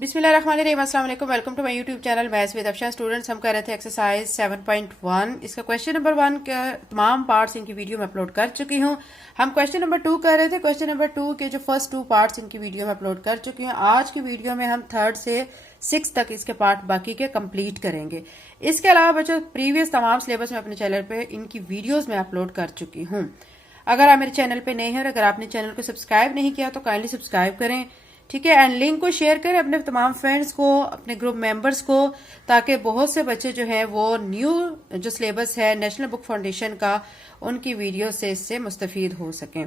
बिस्मिल्लाहिर्रहमानिर्रहीम, अस्सलाम वालेकुम। Welcome to my YouTube channel maths with Afsha. Students, हम कर रहे थे एक्सरसाइज 7.1। इसका क्वेश्चन नंबर 1 के तमाम पार्ट्स इनकी वीडियो में अपलोड कर चुकी हूँ। हम क्वेश्चन नंबर 2 कर रहे थे। क्वेश्चन नंबर 2 के जो फर्स्ट 2 पार्ट्स इनकी वीडियो में अपलोड कर चुकी हूँ। आज की वीडियो में हम 3rd से 6 तक इसके पार्ट बाकी के कंप्लीट करेंगे। इसके अलावा बच्चों, प्रीवियस तमाम सिलेबस में अपने चैनल पे इनकी वीडियोज में अपलोड कर चुकी हूँ। अगर आप मेरे चैनल पे नए हैं और अगर आपने चैनल को सब्सक्राइब नहीं किया तो काइंडली सब्सक्राइब करें, ठीक है। एंड लिंक को शेयर करें अपने तमाम फ्रेंड्स को, अपने ग्रुप मेंबर्स को, ताकि बहुत से बच्चे जो हैं वो न्यू जो सिलेबस है नेशनल बुक फाउंडेशन का, उनकी वीडियो से इससे मुस्तफीद हो सकें।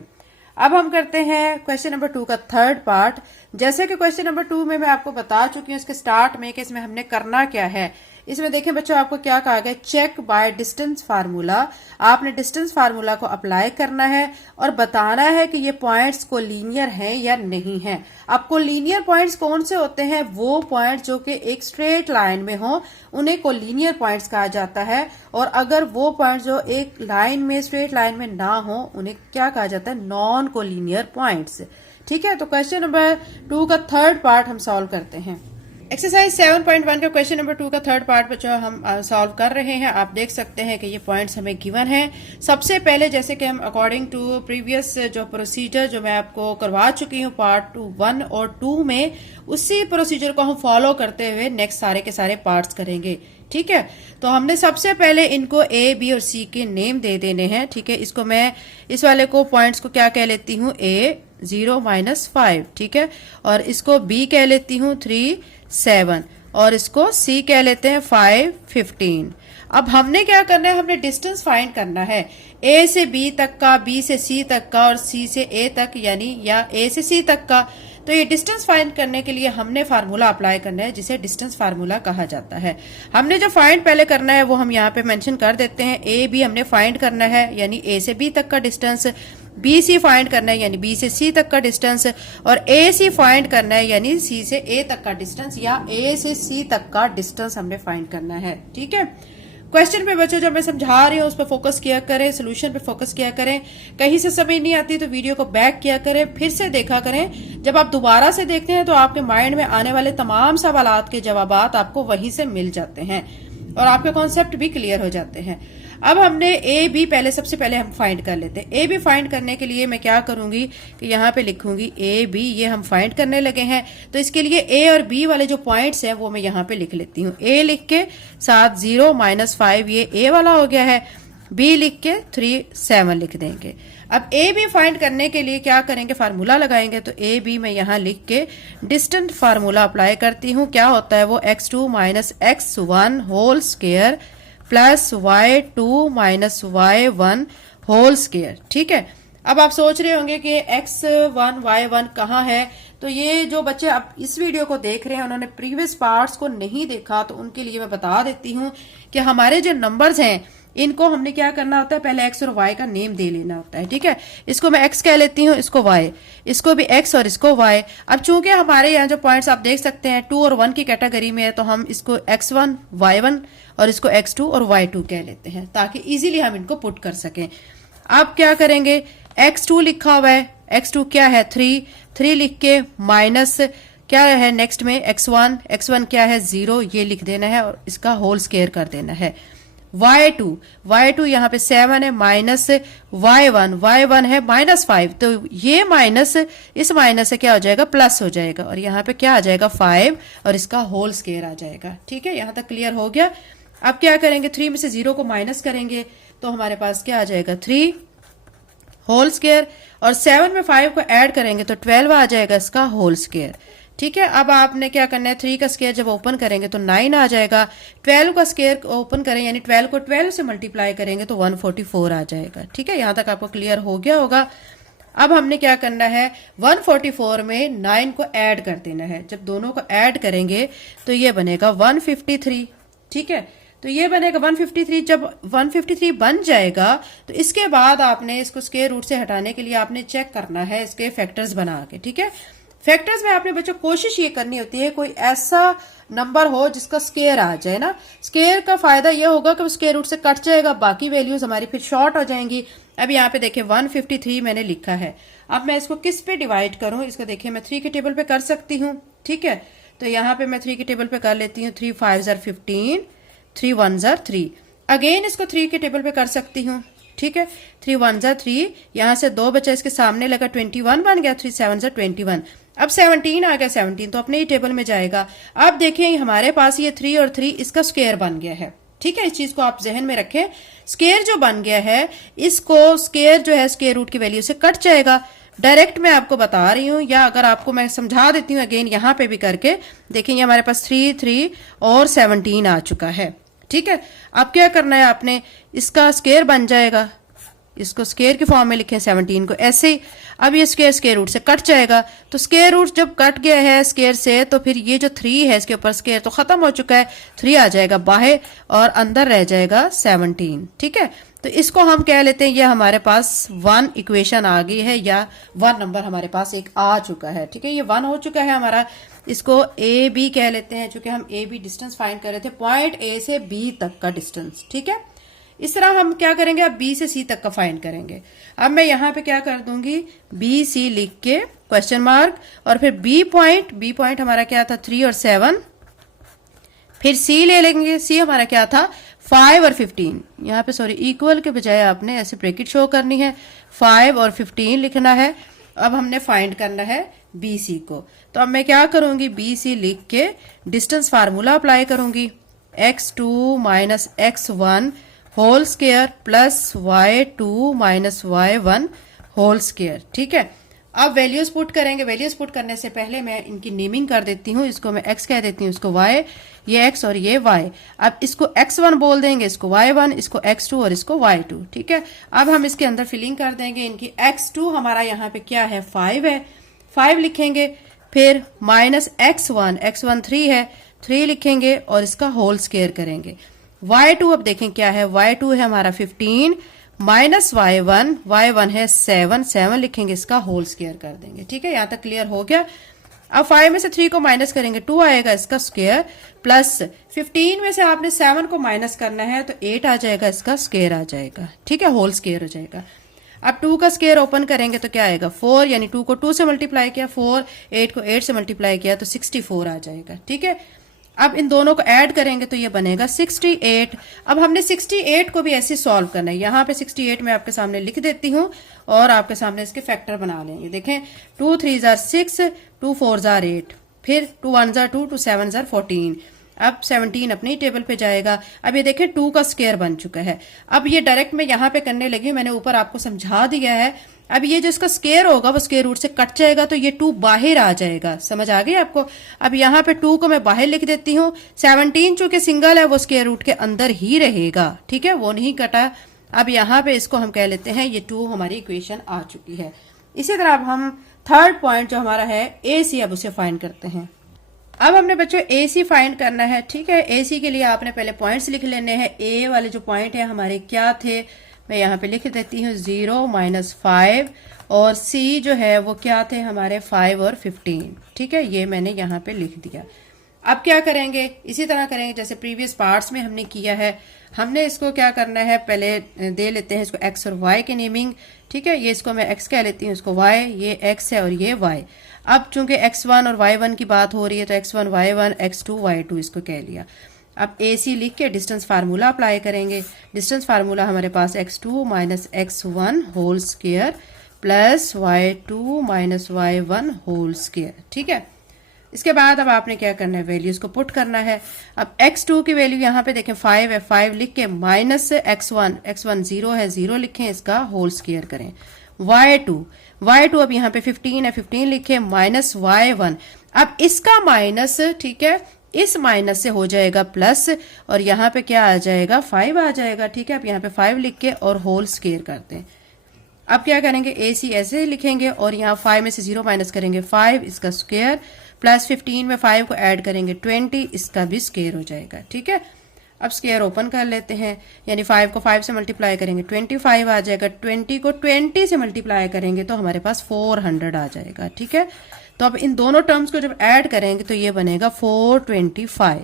अब हम करते हैं क्वेश्चन नंबर 2 का 3rd पार्ट। जैसे कि क्वेश्चन नंबर 2 में मैं आपको बता चुकी हूँ इसके स्टार्ट में कि इसमें हमने करना क्या है। इसमें देखें बच्चों, आपको क्या कहा गया, चेक बाय डिस्टेंस फार्मूला। आपने डिस्टेंस फार्मूला को अप्लाई करना है और बताना है कि ये पॉइंट्स को लीनियर हैं या नहीं है। आपको लीनियर पॉइंट्स कौन से होते हैं? वो पॉइंट्स जो कि एक स्ट्रेट लाइन में हो, उन्हें को लीनियर पॉइंट्स कहा जाता है। और अगर वो पॉइंट्स जो एक लाइन में, स्ट्रेट लाइन में ना हो, उन्हें क्या कहा जाता है? नॉन को लीनियर पॉइंट्स। ठीक है, तो क्वेश्चन नंबर 2 का 3rd पार्ट हम सॉल्व करते हैं। एक्सरसाइज 7.1 का क्वेश्चन नंबर 2 का 3rd पार्ट बच्चों हम सॉल्व कर रहे हैं। आप देख सकते हैं कि ये पॉइंट्स हमें गिवन हैं। सबसे पहले जैसे कि हम अकॉर्डिंग टू प्रीवियस जो प्रोसीजर जो मैं आपको करवा चुकी हूँ पार्ट 1 और 2 में, उसी प्रोसीजर को हम फॉलो करते हुए नेक्स्ट सारे के सारे पार्ट्स करेंगे। ठीक है, तो हमने सबसे पहले इनको ए, बी और सी के नेम दे देने हैं। ठीक है, इसको मैं इस वाले को पॉइंट्स को क्या कह लेती हूँ? ए 0-5। ठीक है, और इसको बी कह लेती हूँ 3, 7 और इसको सी कह लेते हैं 5, 15। अब हमने क्या करना है? हमने डिस्टेंस फाइंड करना है ए से बी तक का, बी से सी तक का और सी से ए तक, यानी या ए से सी तक का। तो ये डिस्टेंस फाइंड करने के लिए हमने फार्मूला अप्लाई करना है जिसे डिस्टेंस फार्मूला कहा जाता है। हमने जो फाइंड पहले करना है वो हम यहाँ पे मेंशन कर देते हैं। ए बी हमने फाइंड करना है, यानी ए से बी तक का डिस्टेंस। बी सी फाइंड करना है, यानी बी से सी तक का डिस्टेंस। और ए सी फाइंड करना है, यानी सी से ए तक का डिस्टेंस, या ए से सी तक का डिस्टेंस हमने फाइंड करना है। ठीक है, क्वेश्चन पे बच्चों जब मैं समझा रही हूँ उस पर फोकस किया करें, सोल्यूशन पे फोकस किया करें। कहीं से समझ नहीं आती तो वीडियो को बैक किया करें, फिर से देखा करें। जब आप दोबारा से देखते हैं तो आपके माइंड में आने वाले तमाम सवालात के जवाबात आपको वहीं से मिल जाते हैं और आपके कॉन्सेप्ट भी क्लियर हो जाते हैं। अब हमने ए बी पहले सबसे पहले हम फाइंड कर लेते हैं। ए बी फाइंड करने के लिए मैं क्या करूंगी कि यहाँ पे लिखूंगी ए बी, ये हम फाइंड करने लगे हैं। तो इसके लिए ए और बी वाले जो पॉइंट्स हैं वो मैं यहाँ पे लिख लेती हूँ। ए लिख के साथ 0-5, ये ए वाला हो गया है। बी लिख के 3, 7 लिख देंगे। अब ए बी फाइंड करने के लिए क्या करेंगे? फार्मूला लगाएंगे। तो ए बी मैं यहाँ लिख के डिस्टेंट फार्मूला अप्लाई करती हूँ। क्या होता है वो? x2 - x1 whole square plus y2 - y1 whole square. ठीक है, अब आप सोच रहे होंगे कि x1 y1 कहाँ है? तो ये जो बच्चे अब इस वीडियो को देख रहे हैं उन्होंने प्रीवियस पार्ट्स को नहीं देखा, तो उनके लिए मैं बता देती हूँ कि हमारे जो नंबर्स हैं इनको हमने क्या करना होता है? पहले x और y का नेम दे लेना होता है। ठीक है, इसको मैं x कह लेती हूँ, इसको y, इसको भी x और इसको y। अब चूंकि हमारे यहाँ जो पॉइंट्स आप देख सकते हैं 2 और 1 की कैटेगरी में है, तो हम इसको x1 y1 और इसको x2 और y2 कह लेते हैं ताकि इजीली हम इनको पुट कर सकें। अब क्या करेंगे? x2 लिखा हुआ है, x2 क्या है? 3 लिख के माइनस क्या है नेक्स्ट में? x1 क्या है? 0, ये लिख देना है और इसका होल स्क्वायर कर देना है। y2 यहाँ पे 7 है, माइनस y1 है -5। तो ये माइनस इस माइनस से क्या हो जाएगा? प्लस हो जाएगा और यहाँ पे क्या आ जाएगा? 5 और इसका होल स्क्वायर आ जाएगा। ठीक है, यहाँ तक क्लियर हो गया। अब क्या करेंगे? 3 में से 0 को माइनस करेंगे तो हमारे पास क्या आ जाएगा? 3 होल स्क्वायर, और 7 में 5 को ऐड करेंगे तो 12 आ जाएगा इसका होल स्क्वायर। ठीक है, अब आपने क्या करना है? 3 का स्क्वायर जब ओपन करेंगे तो 9 आ जाएगा। 12 का स्क्वायर ओपन करें, यानी 12 को 12 से मल्टीप्लाई करेंगे तो 144 आ जाएगा। ठीक है, यहाँ तक आपको क्लियर हो गया होगा। अब हमने क्या करना है? 144 में 9 को ऐड कर देना है। जब दोनों को ऐड करेंगे तो ये बनेगा 153। ठीक है, तो ये बनेगा 153। जब 153 बन जाएगा तो इसके बाद आपने इसको स्क्वायर रूट से हटाने के लिए आपने चेक करना है इसके फैक्टर्स बना के। ठीक है, फैक्टर्स में आपने बच्चों कोशिश ये करनी होती है कोई ऐसा नंबर हो जिसका स्क्वायर आ जाए ना। स्क्वायर का फायदा ये होगा कि स्क्वायर रूट से कट जाएगा, बाकी वैल्यूज हमारी फिर शॉर्ट हो जाएंगी। अब यहाँ पे देखिए 153 मैंने लिखा है। अब मैं इसको किस पे डिवाइड करूं? इसको देखिए मैं 3 के टेबल पे कर सकती हूँ। ठीक है, तो यहाँ पे मैं 3 की टेबल पे कर लेती हूँ। 3 5 ज़र 15, 3 1 ज़र 3। अगेन इसको 3 के टेबल पे कर सकती हूँ, ठीक है। 3 1 ज़र 3, यहाँ से 2 बचा, इसके सामने लगा 21 बन गया। 3 7 ज़र 21। अब 17 आ गया, 17 तो अपने ही टेबल में जाएगा। अब देखिए हमारे पास ये 3 और 3 इसका स्क्वायर बन गया है, ठीक है। इस चीज को आप जहन में रखें। स्क्वायर जो बन गया है, इसको स्क्वायर जो है स्क्वायर रूट की वैल्यू से कट जाएगा। डायरेक्ट मैं आपको बता रही हूँ, या अगर आपको मैं समझा देती हूँ अगेन यहाँ पे भी करके देखिए, हमारे पास 3 3 और 17 आ चुका है, ठीक है। अब क्या करना है आपने, इसका स्क्वायर बन जाएगा, इसको स्क्वायर के फॉर्म में लिखें 17 को ऐसे ही। अब ये स्क्वायर स्क्वायर रूट से कट जाएगा, तो स्क्वायर रूट जब कट गया है स्क्वायर से, तो फिर ये जो 3 है इसके ऊपर स्क्वायर तो खत्म हो चुका है, 3 आ जाएगा बाहर और अंदर रह जाएगा 17, ठीक है। तो इसको हम कह लेते हैं ये हमारे पास 1 इक्वेशन आ गई है, या 1 नंबर हमारे पास एक आ चुका है, ठीक है। ये 1 हो चुका है हमारा। इसको ए बी कह लेते हैं, चूंकि हम ए बी डिस्टेंस फाइंड कर रहे थे, पॉइंट ए से बी तक का डिस्टेंस, ठीक है। इस तरह हम क्या करेंगे, अब बी से सी तक का फाइंड करेंगे। अब मैं यहाँ पे क्या कर दूंगी, बी सी लिख के क्वेश्चन मार्क, और फिर बी पॉइंट हमारा क्या था 3 और 7, फिर सी ले लेंगे। सी हमारा क्या था 5 और 15। यहाँ पे सॉरी इक्वल के बजाय आपने ऐसे ब्रैकेट शो करनी है, 5 और 15 लिखना है। अब हमने फाइंड करना है बी सी को। तो अब मैं क्या करूंगी, बी सी लिख के डिस्टेंस फार्मूला अप्लाई करूंगी, x2 minus x1 whole square plus y2 minus y1 whole square, ठीक है। अब वैल्यूज पुट करेंगे। वैल्यूज पुट करने से पहले मैं इनकी नेमिंग कर देती हूँ। इसको मैं x कह देती हूँ, इसको y, ये x और ये y। अब इसको x1 बोल देंगे, इसको y1, इसको x2 और इसको y2, ठीक है। अब हम इसके अंदर फिलिंग कर देंगे इनकी। x2 हमारा यहाँ पे क्या है 5 है, 5 लिखेंगे। फिर माइनस x1 3 है, 3 लिखेंगे और इसका होल स्क्वायर करेंगे। y2 अब देखें क्या है, y2 है हमारा 15 माइनस y1 है 7 लिखेंगे, इसका होल स्क्वायर कर देंगे, ठीक है। यहां तक क्लियर हो गया। अब 5 में से 3 को माइनस करेंगे, 2 आएगा इसका स्क्वायर, प्लस 15 में से आपने 7 को माइनस करना है तो 8 आ जाएगा, इसका स्क्वायर आ जाएगा, ठीक है, होल स्क्वायर हो जाएगा। अब 2 का स्क्वायर ओपन करेंगे तो क्या आएगा 4, यानी 2 को 2 से मल्टीप्लाई किया 4, 8 को 8 से मल्टीप्लाई किया तो 64 आ जाएगा, ठीक है। अब इन दोनों को ऐड करेंगे तो ये बनेगा 68। अब हमने 68 को भी ऐसे सॉल्व करना है। यहाँ पे 68 मैं आपके सामने लिख देती हूँ और आपके सामने इसके फैक्टर बना लेंगे। देखें 2 3 जार 6, 2 4 जार 8, फिर 2 1 जार 2, 2 7 जार 14। अब 17 अपनी टेबल पे जाएगा। अब ये देखें 2 का स्क्वायर बन चुका है। अब ये डायरेक्ट मैं यहाँ पे करने लगी, मैंने ऊपर आपको समझा दिया है। अब ये जो इसका स्क्वायर होगा वो स्क्वायर रूट से कट जाएगा तो ये 2 बाहर आ जाएगा, समझ आ गई आपको। अब यहाँ पे 2 को मैं बाहर लिख देती हूँ। 17 चूंकि सिंगल है वो स्क्वायर रूट के अंदर ही रहेगा, ठीक है, वो नहीं कटा। अब यहाँ पे इसको हम कह लेते हैं ये 2 हमारी इक्वेशन आ चुकी है। इसी तरह अब हम थर्ड पॉइंट जो हमारा है ए सी, अब उसे फाइंड करते हैं। अब हमने बच्चों ए सी फाइंड करना है, ठीक है। ए सी के लिए आपने पहले पॉइंट्स लिख लेने हैं। ए वाले जो पॉइंट है हमारे क्या थे, मैं यहाँ पे लिख देती हूँ 0 माइनस 5, और सी जो है वो क्या थे हमारे 5 और 15, ठीक है, ये मैंने यहाँ पे लिख दिया। अब क्या करेंगे, इसी तरह करेंगे जैसे प्रीवियस पार्ट्स में हमने किया है। हमने इसको क्या करना है, पहले दे लेते हैं इसको x और y की नेमिंग, ठीक है। ये इसको मैं x कह लेती हूँ, इसको y, ये x है और ये y। अब चूंकि x1 और y1 की बात हो रही है तो x1 y1, x2 y2 इसको कह लिया। अब ए सी लिख के डिस्टेंस फार्मूला अप्लाई करेंगे। डिस्टेंस फार्मूला हमारे पास x2 minus x1 whole square plus y2 minus y1 whole square, ठीक है। इसके बाद अब आपने क्या करना है, वैल्यूज को पुट करना है। अब x2 की वैल्यू यहाँ पे देखें 5 है, 5 लिख के माइनस x1 0 है, 0 लिखें, इसका होल स्क्वायर करें। y2 अब यहाँ पे 15 है, 15 लिखे माइनस y1। अब इसका माइनस, ठीक है, इस माइनस से हो जाएगा प्लस, और यहाँ पे क्या आ जाएगा 5 आ जाएगा, ठीक है। अब यहाँ पे 5 लिख के और होल स्क्वायर करते हैं। अब क्या करेंगे, ए सी ऐसे लिखेंगे और यहाँ 5 में से 0 माइनस करेंगे 5, इसका स्क्वायर, प्लस 15 में 5 को ऐड करेंगे 20, इसका भी स्क्वायर हो जाएगा, ठीक है। अब स्क्वायर ओपन कर लेते हैं, यानी 5 को 5 से मल्टीप्लाई करेंगे 25 आ जाएगा, 20 को 20 से मल्टीप्लाई करेंगे तो हमारे पास 400 आ जाएगा, ठीक है। तो अब इन दोनों टर्म्स को जब ऐड करेंगे तो ये बनेगा 425।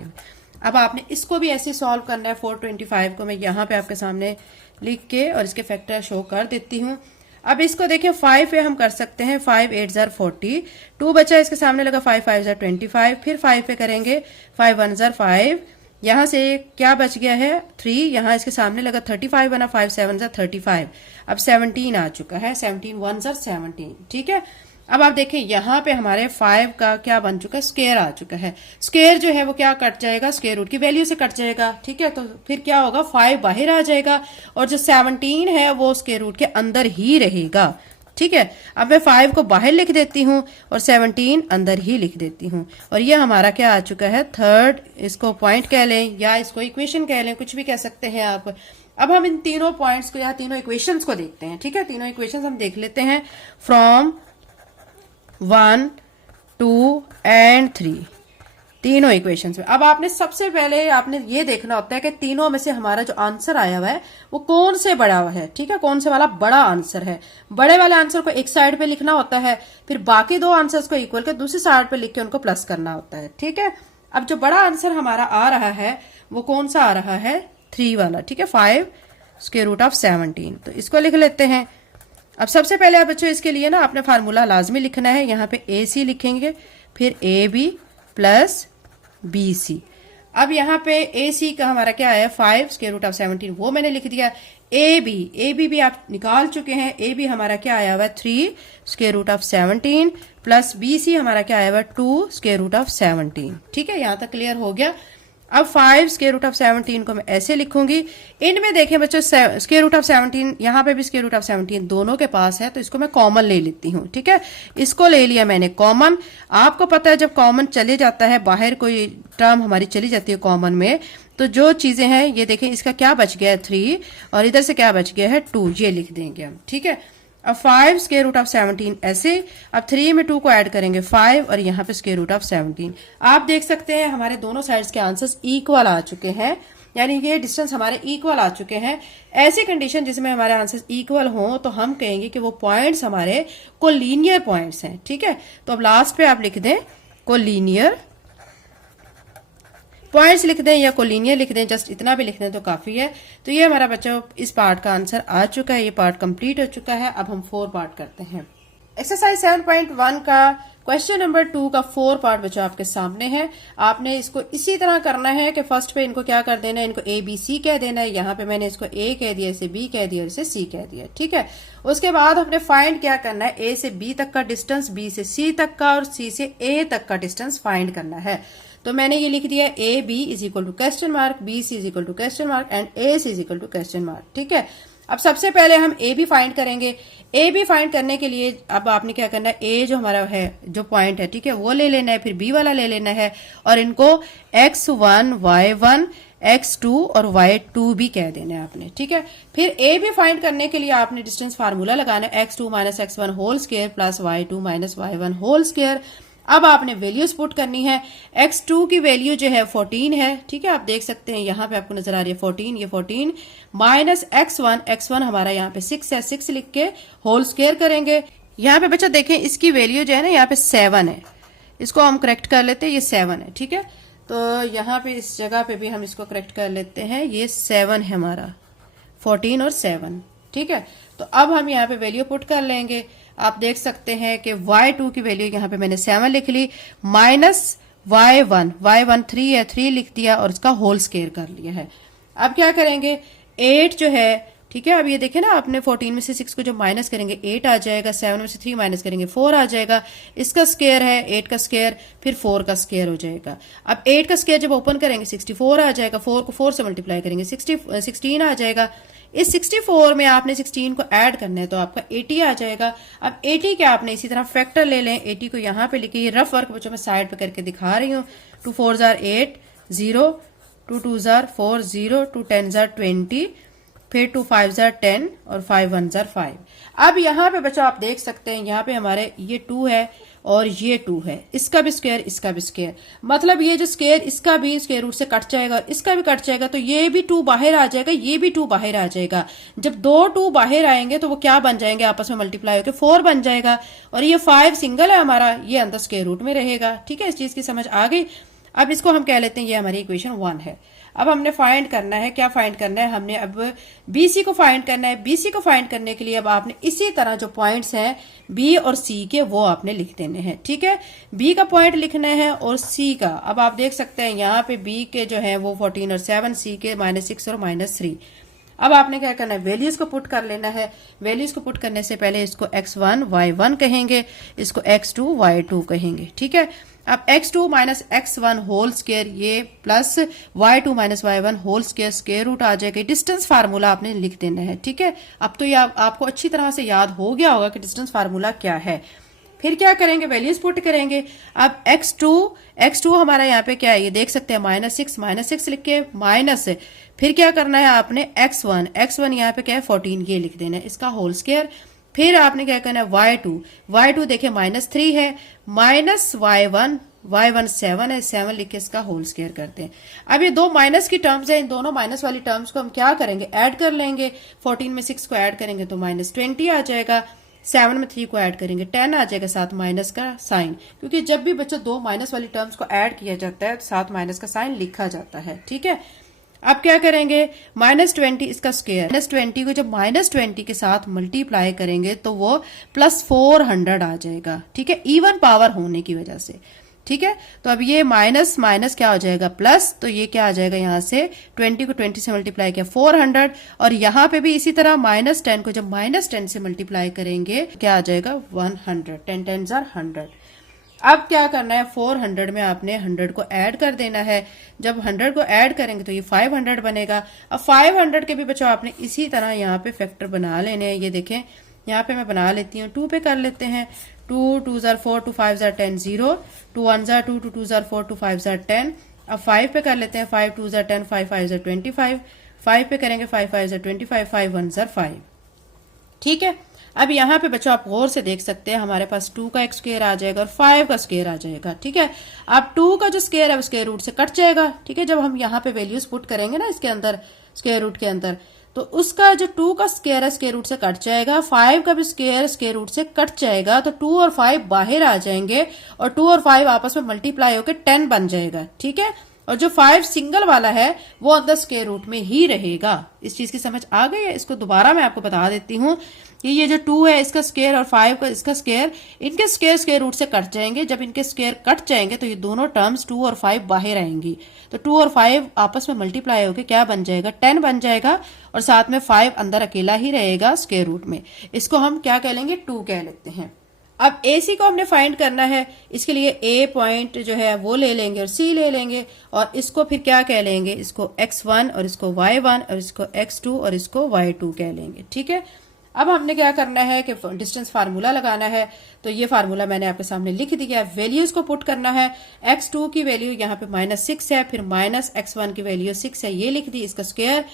अब आपने इसको भी ऐसे सॉल्व करना है। 425 को मैं यहाँ पे आपके सामने लिख के और इसके फैक्टर शो कर देती हूँ। अब इसको देखिए 5 पे हम कर सकते हैं 5 8 जार 40, 2 बचा इसके सामने लगा 5 5 जार 25, फिर 5 पे करेंगे 5 1 जार 5, यहां से क्या बच गया है 3, यहां इसके सामने लगा 35 बना 5 7 जार 35, अब 17 आ चुका है, 17 1 जार 17। ठीक है, अब आप देखें यहाँ पे हमारे 5 का क्या बन चुका है, स्क्वायर आ चुका है। स्क्वायर जो है वो क्या कट जाएगा, स्क्वायर रूट की वैल्यू से कट जाएगा। ठीक है, तो फिर क्या होगा 5 बाहर आ जाएगा और जो 17 है वो स्क्वायर रूट के अंदर ही रहेगा। ठीक है, अब मैं 5 को बाहर लिख देती हूँ और 17 अंदर ही लिख देती हूँ और ये हमारा क्या आ चुका है थर्ड, इसको पॉइंट कह लें या इसको इक्वेशन कह लें, कुछ भी कह सकते हैं आप। अब हम इन तीनों पॉइंट्स को या तीनों इक्वेशंस को देखते हैं। ठीक है, तीनों इक्वेशंस हम देख लेते हैं फ्रॉम 1 2 एंड 3, तीनों इक्वेशंस में। अब आपने सबसे पहले आपने ये देखना होता है कि तीनों में से हमारा जो आंसर आया हुआ है वो कौन से बड़ा हुआ है। ठीक है, कौन से वाला बड़ा आंसर है। बड़े वाले आंसर को एक साइड पे लिखना होता है, फिर बाकी दो आंसर्स को इक्वल कर दूसरी साइड पे लिख के उनको प्लस करना होता है। ठीक है, अब जो बड़ा आंसर हमारा आ रहा है वो कौन सा आ रहा है, 3 वाला। ठीक है, 5 स्क्वायर रूट ऑफ 17, तो इसको लिख लेते हैं। अब सबसे पहले आप बच्चों इसके लिए ना आपने फार्मूला लाजमी लिखना है, यहाँ पे ए सी लिखेंगे, फिर A B plus B C. अब यहाँ पे ए सी का हमारा क्या है 5 स्क्वायर रूट ऑफ 17, वो मैंने लिख दिया। ए बी भी आप निकाल चुके हैं, ए बी हमारा क्या आया हुआ है 3 square root of 17 plus B C हमारा क्या आया हुआ है 2 स्क्वायर रूट ऑफ 17। ठीक है, यहाँ तक क्लियर हो गया। अब 5 स्क्वायर रूट ऑफ 17 को मैं ऐसे लिखूंगी। इनमें देखें बच्चों स्क्वायर रूट ऑफ 17, यहाँ पे भी स्क्वायर रूट ऑफ 17 दोनों के पास है, तो इसको मैं कॉमन ले लेती हूँ। ठीक है, इसको ले लिया मैंने कॉमन। आपको पता है जब कॉमन चले जाता है, बाहर कोई टर्म हमारी चली जाती है कॉमन में, तो जो चीजें हैं ये देखें, इसका क्या बच गया है 3 और इधर से क्या बच गया है 2, ये लिख देंगे हम। ठीक है, अब 5 स्क्वायर रूट ऑफ 17 ऐसे, अब 3 में 2 को ऐड करेंगे 5 और यहाँ पे स्क्वायर रूट ऑफ 17। आप देख सकते हैं हमारे दोनों साइड्स के आंसर्स इक्वल आ चुके हैं, यानी ये डिस्टेंस हमारे इक्वल आ चुके हैं। ऐसी कंडीशन जिसमें हमारे आंसर्स इक्वल हों तो हम कहेंगे कि वो पॉइंट्स हमारे कोलिनियर पॉइंट्स हैं। ठीक है, तो अब लास्ट पे आप लिख दें कोलिनियर पॉइंट्स लिख दें या कोलिनियर लिख दें, जस्ट इतना भी लिख दें तो काफी है। तो ये हमारा बच्चों इस पार्ट का आंसर आ चुका है, ये पार्ट कंप्लीट हो चुका है। अब हम 4 पार्ट करते हैं। एक्सरसाइज 7.1 का क्वेश्चन नंबर 2 का 4 पार्ट बच्चों आपके सामने है। आपने इसको इसी तरह करना है कि फर्स्ट पे इनको क्या कर देना है, इनको ए बी सी कह देना है। यहाँ पे मैंने इसको ए कह दिया, इसे बी कह दिया, इसे सी कह दिया। ठीक है, उसके बाद हमने फाइंड क्या करना है, ए से बी तक का डिस्टेंस, बी से सी तक का और सी से ए तक का डिस्टेंस फाइंड करना है। तो मैंने ये लिख दिया A B is equal to question mark, B C is equal to question mark and A C is equal to question mark. ठीक है, अब सबसे पहले हम ए बी फाइंड करेंगे। ए बी फाइंड करने के लिए अब आपने क्या करना है, ए जो हमारा है जो पॉइंट है, ठीक है, वो ले लेना है, फिर बी वाला ले लेना है और इनको x1 y1 x2 और y2 भी कह देना है आपने। ठीक है, फिर ए बी फाइंड करने के लिए आपने डिस्टेंस फार्मूला लगाना है x2 minus x1 whole square plus y2 minus y1 whole square. अब आपने वैल्यूज पुट करनी है। x2 की वैल्यू जो है 14 है। ठीक है, आप देख सकते हैं यहाँ पे आपको नजर आ रही है 14, ये 14 माइनस x1 हमारा यहाँ पे 6 है, 6 लिख के होल स्क्वायर करेंगे। यहाँ पे बच्चा देखें इसकी वैल्यू जो है ना यहाँ पे 7 है, इसको हम करेक्ट कर लेते हैं, ये 7 है। ठीक है, तो यहाँ पे इस जगह पे भी हम इसको करेक्ट कर लेते हैं, ये 7 है हमारा, 14 और 7। ठीक है, तो अब हम यहाँ पे वैल्यू पुट कर लेंगे। आप देख सकते हैं कि y2 की वैल्यू यहाँ पे मैंने 7 लिख ली, माइनस y1 3 है, 3 लिख दिया और इसका होल स्क्वायर कर लिया है। अब क्या करेंगे, 8 जो है, ठीक है, अब ये देखें ना, आपने 14 में से 6 को जब माइनस करेंगे 8 आ जाएगा, 7 में से 3 माइनस करेंगे 4 आ जाएगा, इसका स्क्वायर है 8 का स्क्वायर, फिर 4 का स्क्वायर हो जाएगा। अब 8 का स्क्वायर जब ओपन करेंगे 64 आ जाएगा, 4 को 4 से मल्टीप्लाई करेंगे 16 आ जाएगा। इस 64 में आपने 16 को ऐड करना है तो आपका 80 आ जाएगा। अब 80 के आपने इसी तरह फैक्टर ले लें, 80 को यहाँ पे लिखिए, रफ वर्क बच्चों मैं साइड पे करके दिखा रही हूँ। 2 4 जार 8 0, 2 2 जार 4 0, 2 10 जार 20, फिर 2 5 जार 10 और 5 1 जार 5। अब यहाँ पे बच्चों आप देख सकते हैं यहाँ पे हमारे ये 2 है और ये 2 है, इसका भी स्क्वायर इसका भी स्क्वायर, मतलब ये जो स्क्वायर इसका भी स्क्वायर रूट से कट जाएगा और इसका भी कट जाएगा, तो ये भी 2 बाहर आ जाएगा, ये भी 2 बाहर आ जाएगा। जब 2 2 बाहर आएंगे तो वो क्या बन जाएंगे, आपस में मल्टीप्लाई होकर 4 बन जाएगा और ये 5 सिंगल है हमारा, ये अंदर स्क्वायर रूट में रहेगा। ठीक है, इस चीज की समझ आ गई। अब इसको हम कह लेते हैं ये हमारी इक्वेशन 1 है। अब हमने फाइंड करना है, क्या फाइंड करना है, हमने अब BC को फाइंड करना है। BC को फाइंड करने के लिए अब आपने इसी तरह जो पॉइंट्स हैं B और C के वो आपने लिख देने हैं, ठीक है। B का पॉइंट लिखना है और C का, अब आप देख सकते हैं यहाँ पे B के जो है वो 14 और 7, C के -6 और -3। अब आपने क्या करना है, वैल्यूज को पुट कर लेना है। वैल्यूज को पुट करने से पहले इसको x1 y1 कहेंगे, इसको x2 y2 कहेंगे, ठीक है। अब x2 minus x1 whole square ये plus y2 minus y1 whole square square root आ जाएगा। डिस्टेंस फार्मूला आपने लिख देना है, ठीक है। अब तो ये आपको अच्छी तरह से याद हो गया होगा कि डिस्टेंस फार्मूला क्या है। फिर क्या करेंगे, वैल्यूज पुट करेंगे। अब x2 हमारा यहाँ पे क्या है, ये देख सकते हैं -6 लिख के माइनस, फिर क्या करना है आपने x1 यहाँ पे क्या है 14 ये लिख देना है, इसका होल स्क्वायर। फिर आपने क्या करना है y2 देखिए -3 है, माइनस y1 7 है, 7 लिख के इसका होल स्क्वायर करते हैं। अब ये दो माइनस की टर्म्स है, इन दोनों माइनस वाली टर्म्स को हम क्या करेंगे, ऐड कर लेंगे। 14 में 6 को ऐड करेंगे तो -20 आ जाएगा, 7 में 3 को ऐड करेंगे 10 आ जाएगा, साथ माइनस का साइन, क्योंकि जब भी बच्चों दो माइनस वाली टर्म्स को ऐड किया जाता है तो साथ माइनस का साइन लिखा जाता है, ठीक है। अब क्या करेंगे, -20 इसका स्क्वायर, -20 को जब -20 के साथ मल्टीप्लाई करेंगे तो वो +400 आ जाएगा, ठीक है, इवन पावर होने की वजह से, ठीक है। तो अब ये माइनस माइनस क्या हो जाएगा प्लस, तो ये क्या आ जाएगा, यहाँ से 20 को 20 से मल्टीप्लाई किया 400, और यहाँ पे भी इसी तरह -10 को जब -10 से मल्टीप्लाई करेंगे क्या आ जाएगा 100, 10 10s are 100। अब क्या करना है, 400 में आपने 100 को ऐड कर देना है। जब 100 को ऐड करेंगे तो ये 500 बनेगा। अब 500 के भी बच्चों आपने इसी तरह यहाँ पे फैक्टर बना लेने हैं। ये देखें यहाँ पे मैं बना लेती हूँ, 2 पे कर लेते हैं। 2 2s are 4, 2 5s are 10, 0, 2 1s are 2, 2 2s are 4, 2 5s are 10। अब 5 पे कर लेते हैं, 5 2s are 10, 5 5s are 25, 5 पे करेंगे 5 5s are 25, 5 1s are 5, ठीक है। अब यहाँ पे बच्चों आप गौर से देख सकते हैं हमारे पास 2 का एक स्क्वायर आ जाएगा और 5 का स्क्वायर आ जाएगा, ठीक है। अब 2 का जो स्क्वायर है वो स्क्वायर रूट से कट जाएगा, ठीक है। जब हम यहाँ पे वैल्यूज पुट करेंगे ना इसके अंदर स्क्वायर रूट के अंदर, तो उसका जो 2 का स्क्वायर है स्क्वायर रूट से कट जाएगा, 5 का भी स्क्वायर रूट से कट जाएगा, तो 2 और 5 बाहर आ जाएंगे और 2 और 5 आपस में मल्टीप्लाई होकर 10 बन जाएगा, ठीक है। और जो 5 सिंगल वाला है वो अंदर स्क्वायर रूट में ही रहेगा। इस चीज की समझ आ गई है? इसको दोबारा मैं आपको बता देती हूँ कि ये जो 2 है इसका स्क्वायर और 5 का इसका स्क्वायर, इनके स्क्वायर रूट से कट जाएंगे। जब इनके स्क्वायर कट जाएंगे तो ये दोनों टर्म्स 2 और 5 बाहर आएंगी, तो 2 और 5 आपस में मल्टीप्लाई होकर क्या बन जाएगा, 10 बन जाएगा, और साथ में 5 अंदर अकेला ही रहेगा स्क्वायर रूट में। इसको हम क्या कह लेंगे, 2 कह लेते हैं। अब AC को हमने फाइंड करना है, इसके लिए A पॉइंट जो है वो ले लेंगे और C ले लेंगे, और इसको फिर क्या कह लेंगे, इसको x1 और इसको y1 और इसको x2 और इसको y2 कह लेंगे, ठीक है। अब हमने क्या करना है कि डिस्टेंस फार्मूला लगाना है, तो ये फार्मूला मैंने आपके सामने लिख दिया है। वैल्यूज को पुट करना है, x2 की वैल्यू यहाँ पे -6 है, फिर -x1 की वैल्यू 6 है, ये लिख दी, इसका स्क्वायर।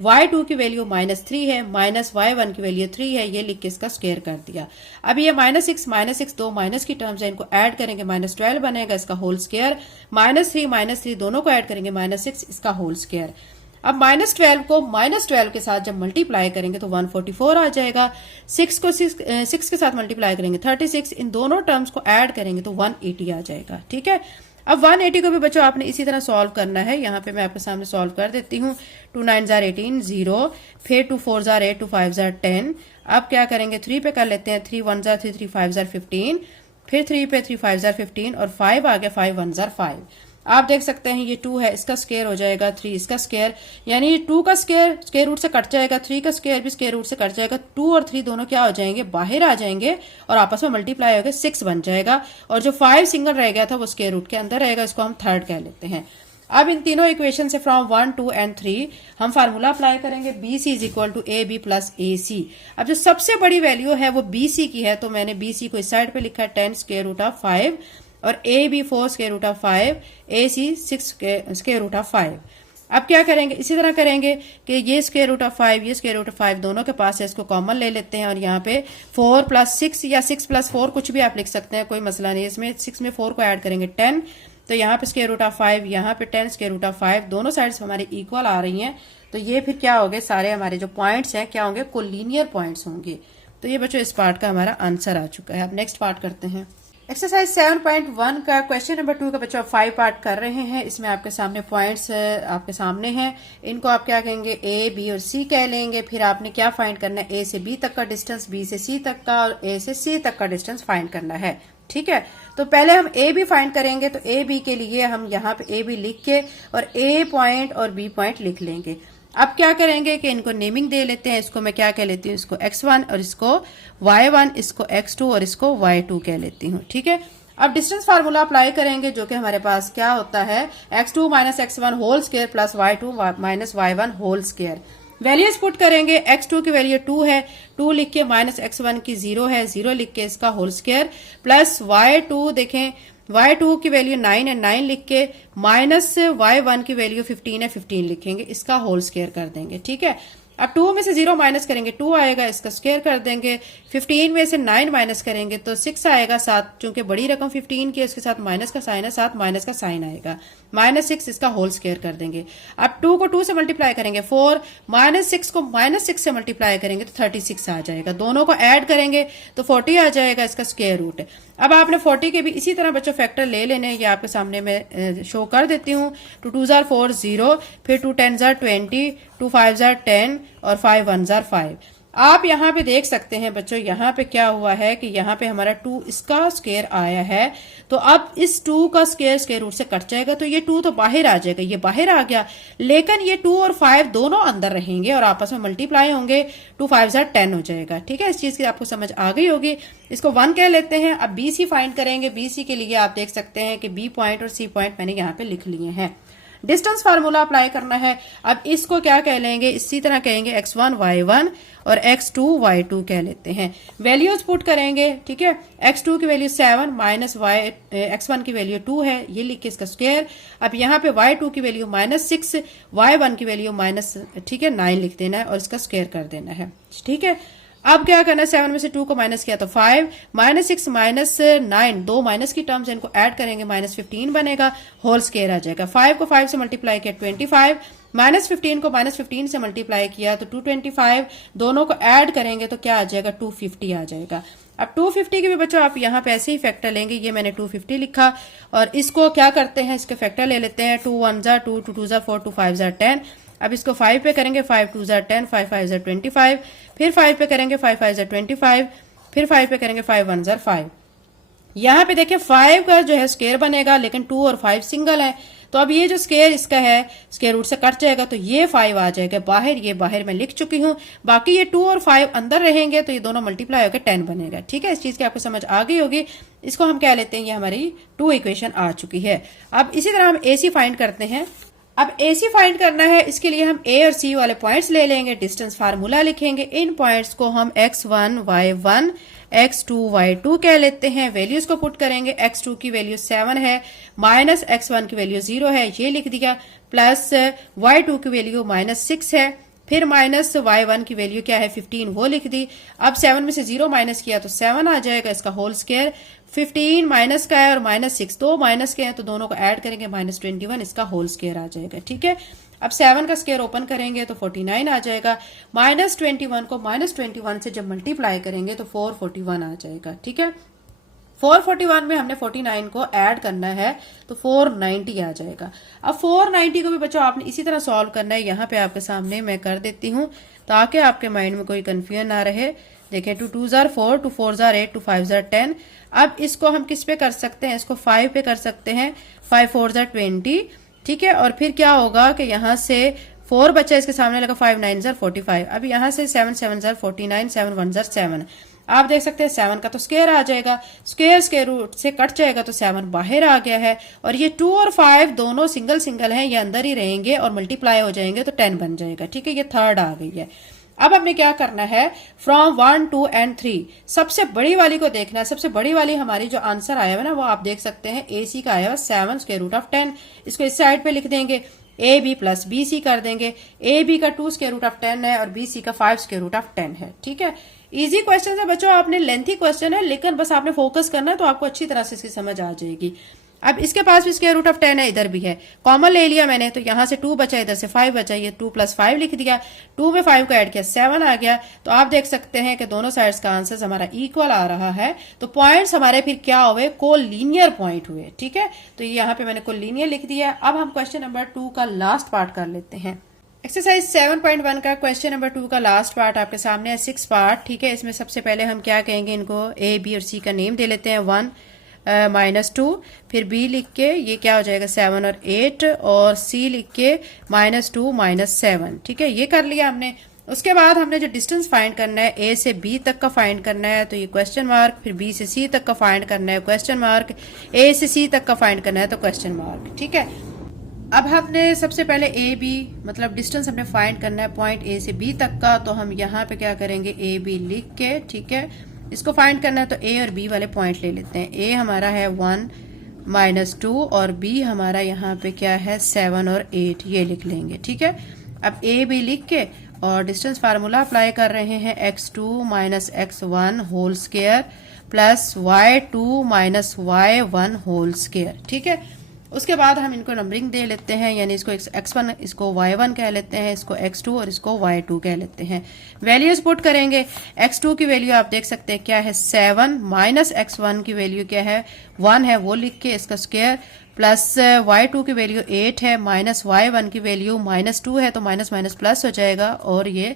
y2 की वैल्यू -3 है, -y1 की वैल्यू 3 है, ये लिख के इसका स्क्वायर कर दिया। अब ये -6 दो माइनस की टर्म्स है, इनको ऐड करेंगे -12 बनेगा, इसका होल स्क्वायर। -3 दोनों को ऐड करेंगे -6, इसका होल स्क्वायर। अब -12 को -12 के साथ जब मल्टीप्लाई करेंगे तो 144 आ जाएगा। 6 को 6 के साथ मल्टीप्लाई करेंगे 36, इन दोनों टर्म्स को ऐड करेंगे तो 180 आ जाएगा, ठीक है। अब 180 को भी बच्चों आपने इसी तरह सॉल्व करना है। यहाँ पे मैं आपके सामने सॉल्व कर देती हूँ। 2 9s are 18, 0, फिर 2 4s are 8, 2 5s are 10। अब क्या करेंगे, 3 पे कर लेते हैं, 3 1s are 3, 3 5s are 15, फिर 3 पे 3 5s are 15 और 5 आ गया, 5 1s are 5। आप देख सकते हैं ये 2 है, इसका स्क्वायर हो जाएगा 3, इसका स्क्वायर, यानी 2 का स्क्वायर स्क्वायर रूट से कट जाएगा, 3 का स्क्वायर भी स्क्वायर रूट से कट जाएगा, 2 और 3 दोनों क्या हो जाएंगे, बाहर आ जाएंगे और आपस में मल्टीप्लाई होकर 6 बन जाएगा, और जो 5 सिंगल रह गया था वो स्क्वायर रूट के अंदर रहेगा, इसको हम थर्ड कह लेते हैं। अब इन तीनों इक्वेशन से फ्रॉम 1, 2 एंड 3 हम फार्मूला अप्लाई करेंगे, BC is equal to AB plus AC। अब जो सबसे बड़ी वैल्यू है वो BC की है, तो मैंने BC को इस साइड पे लिखा है 10 स्क्वायर रूट ऑफ 5 और AB 4 square root of 5, AC 6 square root of 5। अब क्या करेंगे, इसी तरह करेंगे कि ये स्क्वायर रूट ऑफ 5 ये स्क्वायर रूट ऑफ 5 दोनों के पास है, इसको कॉमन ले लेते हैं और यहाँ पे 4 + 6 या 6 + 4 कुछ भी आप लिख सकते हैं, कोई मसला नहीं। इसमें 6 में 4 को ऐड करेंगे 10, तो यहाँ पे स्क्वायर रूट ऑफ 5, यहाँ पे 10 स्क्वायर रूट ऑफ 5, दोनों साइड्स हमारी इक्वल आ रही हैं, तो ये फिर क्या होंगे, सारे हमारे जो पॉइंट्स हैं क्या होंगे, कोलिनियर पॉइंट्स होंगे। तो ये बच्चों इस पार्ट का हमारा आंसर आ चुका है। अब नेक्स्ट पार्ट करते हैं। एक्सरसाइज 7.1 का क्वेश्चन नंबर 2 का बच्चा 5 पार्ट कर रहे हैं। इसमें आपके सामने पॉइंट्स आपके सामने हैं। इनको आप क्या कहेंगे, ए, बी और सी कह लेंगे। फिर आपने क्या फाइंड करना है, ए से बी तक का डिस्टेंस, बी से सी तक का और ए से सी तक का डिस्टेंस फाइंड करना है। ठीक है, तो पहले हम ए बी फाइंड करेंगे। तो ए बी के लिए हम यहाँ पे ए बी लिख के और ए पॉइंट और बी पॉइंट लिख लेंगे। अब क्या करेंगे कि इनको नेमिंग दे लेते हैं। इसको मैं क्या कह लेती हूँ, इसको x1 और इसको y1, इसको x2 और इसको y2 कह लेती हूँ। ठीक है, अब डिस्टेंस फार्मूला अप्लाई करेंगे, जो कि हमारे पास क्या होता है, x2 minus x1 whole square plus y2 minus y1 whole square. Values put करेंगे, x2 की वैल्यू 2 है, 2 लिख के, माइनस x1 की 0 है, 0 लिख के इसका होल स्क्वायर प्लस y2 देखें, y2 की वैल्यू 9 है, 9 लिख के माइनस y1 की वैल्यू 15 है, 15 लिखेंगे, इसका होल स्क्वायर कर देंगे। ठीक है, अब 2 में से 0 माइनस करेंगे 2 आएगा, इसका स्क्वायर कर देंगे। 15 में से 9 माइनस करेंगे तो 6 आएगा। 7 चूंकि बड़ी रकम 15 की, उसके साथ माइनस का साइन है, 7 माइनस का साइन आएगा, माइनस 6, इसका होल स्क्वायर कर देंगे। अब 2 को 2 से मल्टीप्लाई करेंगे 4, माइनस 6 को माइनस 6 से मल्टीप्लाई करेंगे तो 36 आ जाएगा। दोनों को ऐड करेंगे तो 40 आ जाएगा, इसका स्क्वायर रूट है। अब आपने 40 के भी इसी तरह बच्चों फैक्टर ले लेने, ये आपके सामने मैं शो कर देती हूँ। 2 2 जार 4 0, फिर 2 10 जार 20, 2 5 जार 10 और 5 1 जार 5। आप यहाँ पे देख सकते हैं बच्चों, यहाँ पे क्या हुआ है कि यहाँ पे हमारा 2 इसका स्क्वायर आया है। तो अब इस 2 का स्क्वायर रूट से कट जाएगा, तो ये 2 तो बाहर आ जाएगा, ये बाहर आ गया। लेकिन ये 2 और 5 दोनों अंदर रहेंगे और आपस में मल्टीप्लाई होंगे, 2 5 जार 10 हो जाएगा। ठीक है, इस चीज की आपको समझ आ गई होगी। इसको 1 कह लेते हैं। अब बी सी फाइंड करेंगे। बी सी के लिए आप देख सकते हैं कि बी पॉइंट और सी पॉइंट मैंने यहाँ पे लिख लिए हैं। डिस्टेंस फार्मूला अप्लाई करना है। अब इसको क्या कह लेंगे, इसी तरह कहेंगे x1 y1 और x2 y2 कह लेते हैं। वैल्यूज पुट करेंगे। ठीक है, x2 की वैल्यू 7 माइनस x1 की वैल्यू 2 है, ये लिख के इसका स्क्वायर। अब यहाँ पे y2 की वैल्यू माइनस 6, y1 की वैल्यू माइनस, ठीक है, 9 लिख देना है और इसका स्क्वायर कर देना है। ठीक है, अब क्या करना है, 7 में से 2 को माइनस किया तो 5, माइनस 6 माइनस 9, दो माइनस की टर्म्स, इनको ऐड करेंगे, माइनस 15 बनेगा, होल स्क्वायर आ जाएगा। 5 को 5 से मल्टीप्लाई किया 25, माइनस 15 को माइनस 15 से मल्टीप्लाई किया तो 225, दोनों को ऐड करेंगे तो क्या आ जाएगा, 250 आ जाएगा। अब 250 के भी बच्चों आप यहाँ पे ऐसे ही फैक्टर लेंगे, ये मैंने 250 लिखा और इसको क्या करते हैं, इसके फैक्टर ले लेते हैं। 2 1 जार 2, 2 2 जार 4, 2 5 जार 10। अब इसको 5 पे करेंगे, 5 2 जार 10, 5 5 जार 25, फिर 5 पे करेंगे, 5 5 जार 25, फिर 5 पे करेंगे, 5 1 जार 5। यहाँ पे देखिए 5 का जो है स्क्वायर बनेगा, लेकिन 2 और 5 सिंगल है, तो अब ये जो स्क्वायर इसका है स्क्वायर रूट से कट जाएगा, तो ये 5 आ जाएगा बाहर, ये बाहर मैं लिख चुकी हूँ। बाकी ये 2 और 5 अंदर रहेंगे तो ये दोनों मल्टीप्लाई होकर 10 बनेगा। ठीक है, इस चीज की आपको समझ आ गई होगी। इसको हम क्या लेते हैं, ये हमारी 2 इक्वेशन आ चुकी है। अब इसी तरह हम AC फाइंड करते हैं। अब AC फाइंड करना है, इसके लिए हम A और C वाले पॉइंट्स ले लेंगे, डिस्टेंस फार्मूला लिखेंगे। इन पॉइंट्स को हम x1 y1 x2 y2 कह लेते हैं। वैल्यूज को पुट करेंगे, x2 की वैल्यू 7 है, माइनस x1 की वैल्यू 0 है, ये लिख दिया, प्लस y2 की वैल्यू माइनस 6 है, फिर माइनस y1 की वैल्यू क्या है 15, वो लिख दी। अब 7 में से 0 माइनस किया तो 7 आ जाएगा, इसका होल स्क्वायर। 15 माइनस का है और माइनस 6 दो माइनस के हैं, तो दोनों को ऐड करेंगे, माइनस 21, इसका होल स्क्वायर आ जाएगा। ठीक है, अब 7 का स्क्वायर ओपन करेंगे तो 49 आ जाएगा। माइनस 21 को माइनस 21 से जब मल्टीप्लाई करेंगे तो 441 आ जाएगा। ठीक है, 441 में हमने 49 को ऐड करना है तो 490 आ जाएगा। अब 490 को भी बच्चों आपने इसी तरह सॉल्व करना है। यहाँ पे आपके सामने मैं कर देती हूँ ताकि आपके माइंड में कोई कंफ्यूजन ना रहे। देखें, 2 2 जार 4, 2 4 जार 8, 2 5 जार 10। अब इसको हम किस पे कर सकते हैं, इसको 5 पे कर सकते हैं, 5 4 जार 20। ठीक है, और फिर क्या होगा कि यहाँ से 4 बच्चा इसके सामने लगा, 5 9 जार 45। अब यहाँ से 7 7 जार 49, 7 1 जार 7। आप देख सकते हैं 7 का तो स्क्वायर आ जाएगा, स्क्वायर रूट से कट जाएगा तो 7 बाहर आ गया है। और ये 2 और 5 दोनों सिंगल सिंगल हैं, ये अंदर ही रहेंगे और मल्टीप्लाई हो जाएंगे तो 10 बन जाएगा। ठीक है, ये थर्ड आ गई है। अब हमने क्या करना है, फ्रॉम 1 2 एंड 3 सबसे बड़ी वाली को देखना है। सबसे बड़ी वाली हमारी जो आंसर आया है ना, वो आप देख सकते हैं AC का आया है 7 स्क्वायर रूट ऑफ 10। इसको इस साइड पे लिख देंगे, AB प्लस BC कर देंगे। AB का 2 स्क्वायर रूट ऑफ 10 है और BC का 5 स्क्वायर रूट ऑफ 10 है। ठीक है, इजी क्वेश्चन है बच्चों, आपने लेंथी क्वेश्चन है लेकिन बस आपने फोकस करना है तो आपको अच्छी तरह से इसकी समझ आ जाएगी। अब इसके पास भी स्क्वायर रूट ऑफ 10 है, इधर भी है, कॉमन ले लिया मैंने, तो यहां से 2 बचा, इधर से 5 बचा, ये 2 + 5 लिख दिया, 2 में 5 को ऐड किया 7 आ गया। तो आप देख सकते हैं कि दोनों साइड्स का आंसर हमारा इक्वल आ रहा है। तो पॉइंट्स हमारे फिर क्या हुए, कोलिनियर पॉइंट हुए। ठीक है, तो यहाँ पे मैंने कोलिनियर लिख दिया। अब हम क्वेश्चन नंबर 2 का लास्ट पार्ट कर लेते हैं। एक्सरसाइज 7.1 का क्वेश्चन नंबर 2 का लास्ट पार्ट आपके सामने है, 6 पार्ट। ठीक है, इसमें सबसे पहले हम क्या कहेंगे, इनको ए बी और सी का नेम दे लेते हैं। 1 -2, फिर b लिख के ये क्या हो जाएगा 7 और 8, और c लिख के -2 -7। ठीक है, ये कर लिया हमने। उसके बाद हमने जो डिस्टेंस फाइंड करना है, a से b तक का फाइंड करना है, तो ये क्वेश्चन मार्क, फिर b से c तक का फाइंड करना है, क्वेश्चन मार्क, a से c तक का फाइंड करना है, तो क्वेश्चन मार्क। ठीक है, अब हमने सबसे पहले ए बी मतलब डिस्टेंस हमने फाइंड करना है पॉइंट ए से बी तक का, तो हम यहाँ पे क्या करेंगे, ए बी लिख के, ठीक है, इसको फाइंड करना है, तो ए और बी वाले पॉइंट ले लेते हैं। ए हमारा है 1 -2 और बी हमारा यहाँ पे क्या है 7 और 8, ये लिख लेंगे। ठीक है, अब ए बी लिख के और डिस्टेंस फार्मूला अप्लाई कर रहे हैं, x2 - x1 whole square plus y2 - y1 whole square. ठीक है, उसके बाद हम इनको नंबरिंग दे लेते हैं, यानी इसको x1 इसको y1 कह लेते हैं, इसको x2 और इसको y2 कह लेते हैं। वैल्यूज पुट करेंगे, x2 की वैल्यू आप देख सकते हैं क्या है 7, माइनस x1 की वैल्यू क्या है 1 है, वो लिख के इसका स्क्वायर, प्लस y2 की वैल्यू 8 है, माइनस y1 की वैल्यू -2 है, तो माइनस माइनस प्लस हो जाएगा और ये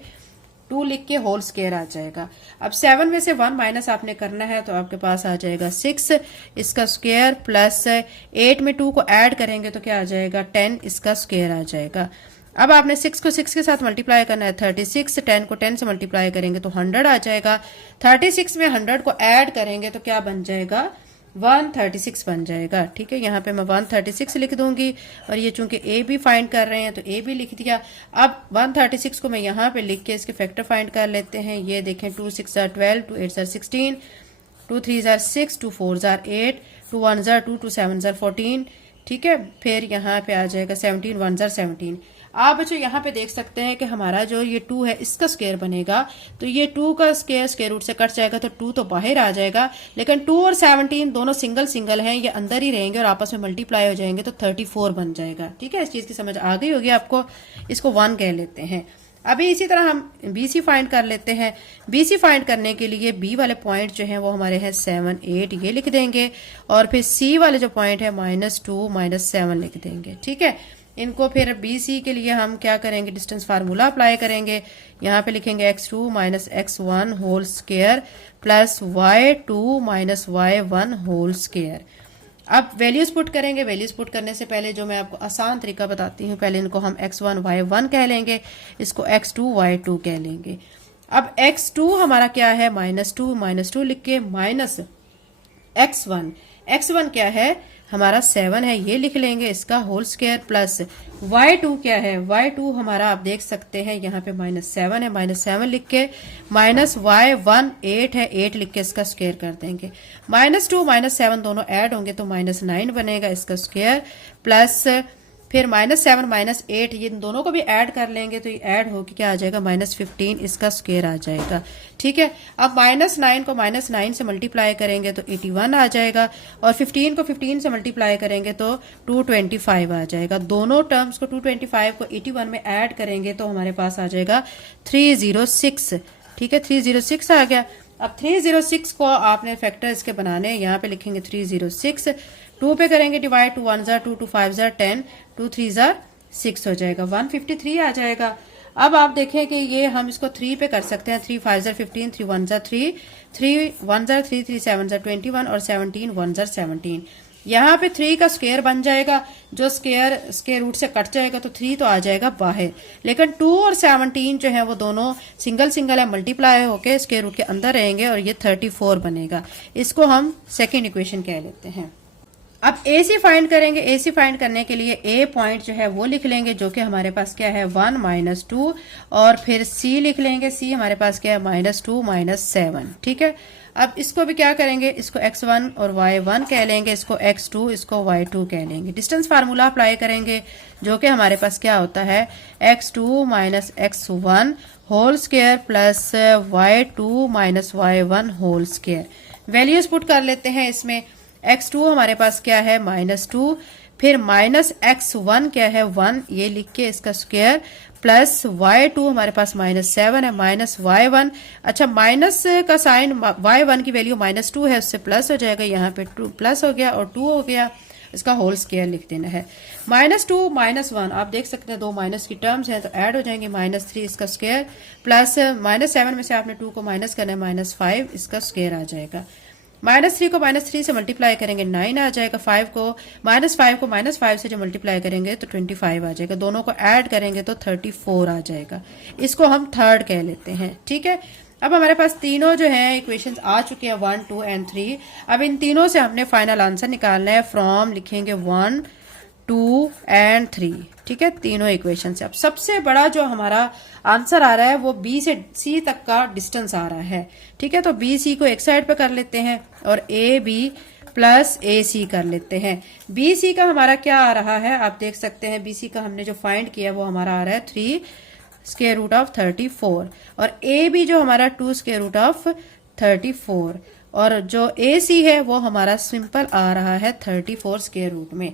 2 लिख के होल स्क्वायर आ जाएगा। अब 7 में से 1 माइनस आपने करना है, तो आपके पास आ जाएगा 6 इसका स्क्वायर, प्लस 8 में 2 को ऐड करेंगे तो क्या आ जाएगा 10 इसका स्क्वायर आ जाएगा। अब आपने 6 को 6 के साथ मल्टीप्लाई करना है, 36, 10 को 10 से मल्टीप्लाई करेंगे तो 100 आ जाएगा। 36 में 100 को ऐड करेंगे तो क्या बन जाएगा 136 बन जाएगा। ठीक है, यहाँ पे मैं 136 लिख दूंगी, और ये चूंकि ए बी फाइंड कर रहे हैं तो ए बी लिख दिया। अब 136 को मैं यहाँ पे लिख के इसके फैक्टर फाइंड कर लेते हैं। ये देखें 2 6 12, 2 8 16, 2 3 6, 2 4 8, 2 1 2, 2 7 14। ठीक है, फिर यहाँ पे आ जाएगा 17 1 17। आप बच्चों यहाँ पे देख सकते हैं कि हमारा जो ये 2 है इसका स्क्वायर बनेगा, तो ये 2 का स्क्वायर स्क्वायर रूट से कट जाएगा, तो 2 तो बाहर आ जाएगा, लेकिन 2 और 17 दोनों सिंगल सिंगल हैं, ये अंदर ही रहेंगे और आपस में मल्टीप्लाई हो जाएंगे, तो 34 बन जाएगा। ठीक है, इस चीज की समझ आ गई होगी आपको, इसको 1 कह लेते हैं। अभी इसी तरह हम BC फाइंड कर लेते हैं। BC फाइंड करने के लिए B वाले पॉइंट जो है वो हमारे हैं 7 8, ये लिख देंगे, और फिर C वाले जो पॉइंट है -2 -7 लिख देंगे। ठीक है, इनको फिर BC के लिए हम क्या करेंगे, डिस्टेंस फार्मूला अप्लाई करेंगे। यहाँ पे लिखेंगे x2 - x1 whole square plus y2 - y1 whole square. अब वैल्यूज पुट करेंगे। वैल्यूज पुट करने से पहले जो मैं आपको आसान तरीका बताती हूँ, पहले इनको हम x1 y1 कह लेंगे, इसको x2 y2 कह लेंगे। अब x2 हमारा क्या है -2 लिख के, माइनस x1 क्या है हमारा 7 है, ये लिख लेंगे, इसका होल स्क्वायर, प्लस y2 क्या है, y2 हमारा आप देख सकते हैं यहाँ पे -7 है, -7 लिख के, माइनस y1 8 है, 8 लिख के इसका स्क्वायर कर देंगे। -2 -7 दोनों ऐड होंगे तो -9 बनेगा इसका स्क्वायर, प्लस फिर -7 -8 ये दोनों को भी ऐड कर लेंगे तो ये ऐड होकर क्या आ जाएगा -15 इसका स्क्वायर आ जाएगा। ठीक है, अब -9 को -9 से मल्टीप्लाई करेंगे तो 81 आ जाएगा, और 15 को 15 से मल्टीप्लाई करेंगे तो 225 आ जाएगा। दोनों टर्म्स को 225 को 81 में ऐड करेंगे तो हमारे पास आ जाएगा 306। ठीक है, 306 आ गया। अब 306 को आपने फैक्टर इसके बनाने, यहाँ पे लिखेंगे 306, 2 पे करेंगे डिवाइड, 2 1 2, 2 5 10, 2 3 6 हो जाएगा, 153 आ जाएगा। अब आप देखें कि ये हम इसको 3 पे कर सकते हैं, 3 5 15, 3 1 3, 3 1 3, 3 7 21 और 17 1 17। यहाँ पे 3 का स्क्वायर बन जाएगा, जो स्क्वायर रूट से कट जाएगा तो 3 तो आ जाएगा बाहर, लेकिन 2 और 17 जो है वो दोनों सिंगल सिंगल है, मल्टीप्लाई होके स्क्वायर रूट के अंदर रहेंगे और ये 34 बनेगा। इसको हम सेकेंड इक्वेशन कह लेते हैं। अब AC फाइंड करेंगे। AC फाइंड करने के लिए A पॉइंट जो है वो लिख लेंगे, जो कि हमारे पास क्या है 1 -2, और फिर C लिख लेंगे, C हमारे पास क्या है -2 7। ठीक है, अब इसको भी क्या करेंगे, इसको x1 और y1 कह लेंगे, इसको x2 इसको y2 कह लेंगे। डिस्टेंस फार्मूला अप्लाई करेंगे, जो कि हमारे पास क्या होता है x2 - x1 whole square plus y2 - y1 whole square. Values put कर लेते हैं इसमें। x2 हमारे पास क्या है -2, फिर -x1 क्या है 1, ये लिख के इसका स्क्वायर, प्लस y2 हमारे पास -7 है, माइनस y1। अच्छा, माइनस का साइन y1 की वैल्यू -2 है, उससे प्लस हो जाएगा, यहाँ पे 2 प्लस हो गया और 2 हो गया, इसका होल स्क्वायर लिख देना है। -2 -1 आप देख सकते हैं, दो माइनस की टर्म्स हैं तो ऐड हो जाएंगे, -3 इसका स्क्वायर, प्लस -7 में से आपने 2 को माइनस करना है, -5 इसका स्क्वायर आ जाएगा। -3 को -3 से मल्टीप्लाई करेंगे 9 आ जाएगा, 5 को -5 से जो मल्टीप्लाई करेंगे तो 25 आ जाएगा, दोनों को ऐड करेंगे तो 34 आ जाएगा। इसको हम थर्ड कह लेते हैं, ठीक है। अब हमारे पास तीनों जो हैं इक्वेशंस आ चुके हैं 1, 2 एंड 3। अब इन तीनों से हमने फाइनल आंसर निकालना है, फ्रॉम लिखेंगे 1, 2 एंड 3, ठीक है, तीनों इक्वेशन से। अब सबसे बड़ा जो हमारा आंसर आ रहा है वो बी से सी तक का डिस्टेंस आ रहा है, ठीक है। तो बी सी को एक साइड पे कर लेते हैं और ए बी प्लस ए सी कर लेते हैं। बी सी का हमारा क्या आ रहा है, आप देख सकते हैं, बी सी का हमने जो फाइंड किया वो हमारा आ रहा है 3 स्क्वायर रूट ऑफ 34, और ए बी जो हमारा 2 स्क्वायर रूट ऑफ 34, और जो ए सी है वो हमारा सिंपल आ रहा है 34 स्क्वायर रूट में।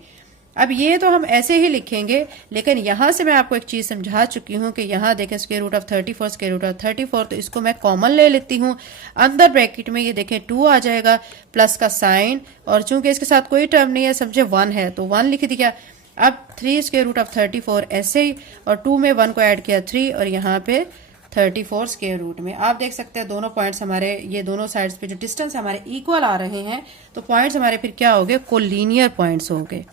अब ये तो हम ऐसे ही लिखेंगे, लेकिन यहां से मैं आपको एक चीज समझा चुकी हूं कि यहां देखें square root of 34 square root of 34, तो इसको मैं कॉमन ले लेती हूं। अंदर ब्रैकेट में ये देखें 2 आ जाएगा, प्लस का साइन, और चूंकि इसके साथ कोई टर्म नहीं है, समझे 1 है तो 1 लिख दिया। अब 3 स्क्वायर रूट ऑफ 34 ऐसे ही, और 2 में 1 को ऐड किया 3, और यहाँ पे 34 स्क्वायर रूट में। आप देख सकते हैं दोनों पॉइंट्स हमारे, ये दोनों साइड्स पे जो डिस्टेंस हमारे इक्वल आ रहे हैं, तो पॉइंट्स हमारे फिर क्या हो गए, कोलिनियर पॉइंट्स हो गए।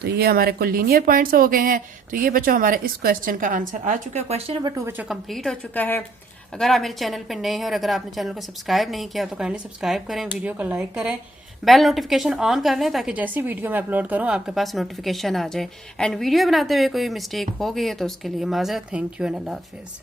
तो ये हमारे कोलिनियर पॉइंट्स हो गए हैं। तो ये बच्चों हमारे इस क्वेश्चन का आंसर आ चुका है। क्वेश्चन नंबर 2 बच्चों कंप्लीट हो चुका है। अगर आप मेरे चैनल पे नए हैं और अगर आपने चैनल को सब्सक्राइब नहीं किया तो काइंडली सब्सक्राइब करें, वीडियो को लाइक करें, बेल नोटिफिकेशन ऑन कर लें ताकि जैसी वीडियो मैं अपलोड करूं आपके पास नोटिफिकेशन आ जाए। एंड वीडियो बनाते हुए कोई मिस्टेक हो गई है तो उसके लिए माजरत। थैंक यू एंड अल्लाह हाफिज़।